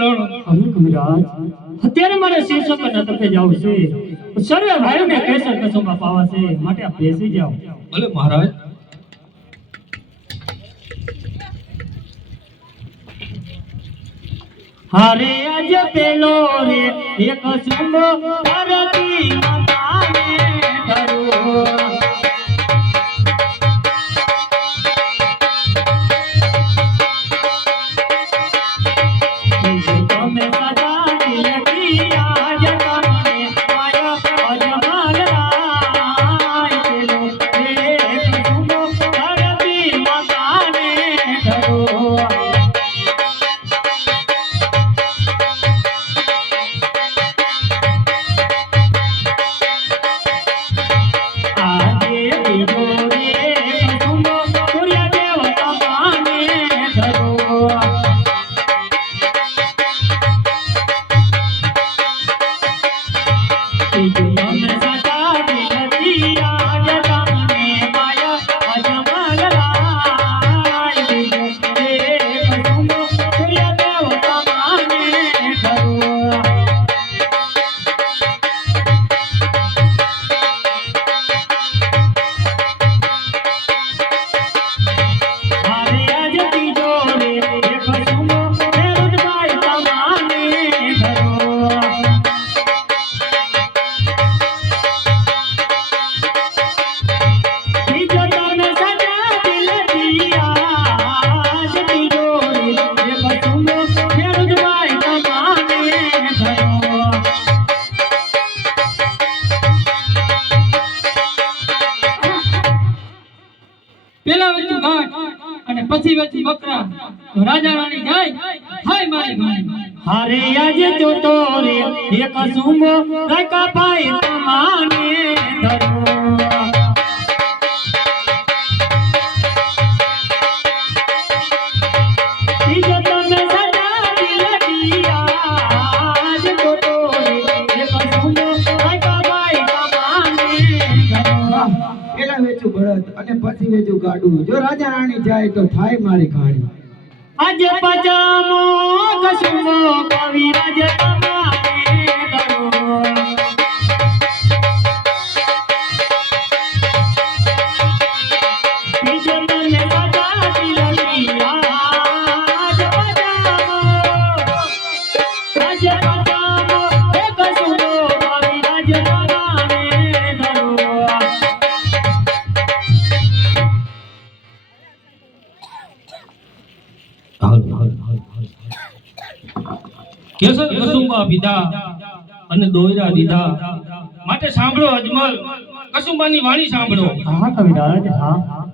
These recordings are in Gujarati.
કારણ કવિરાજ અત્યારે મારે શીર્ષક ના તરફે જાવ છે. સર્વે ભાઈઓને કેસર કસુંબા પાવા છે. માટે આપ બેસી જાઓ. ભલે મહારાજ. હારે આજ પેલો રે એક સુંબો ધરતી માતાને કાકા ભાઈ તમાને ધરો પેલા વેચું અને પછી વેચું ગાડું. જો રાજા રાણી જાય તો થાય મારી કહાણી આજે પજામો કશું કવિરાજ તમારે કેસર કસુંબા પીધા અને દોયરા દીધા. માટે સાંભળો અજમલ, કસુંબાની વાણી સાંભળો. હા, કવિરાજ, હા.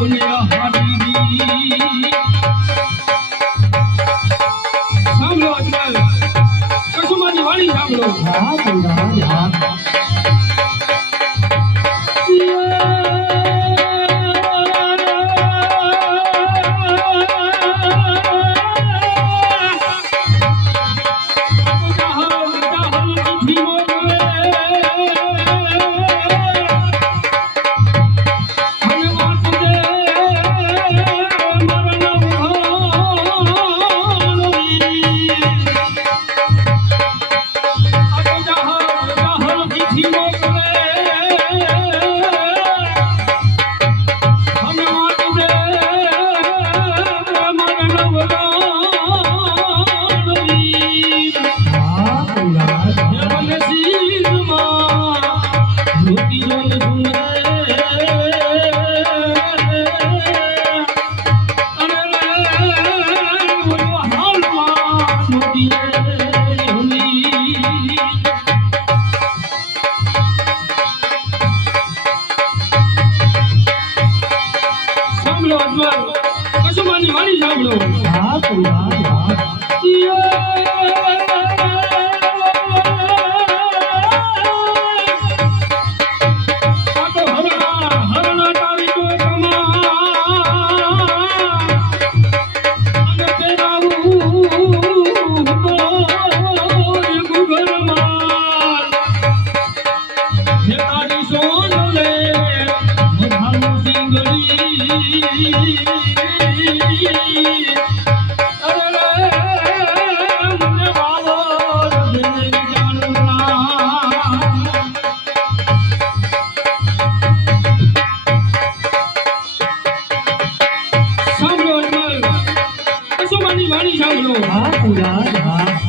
Yeah. સાંભળો હા કુંવર હા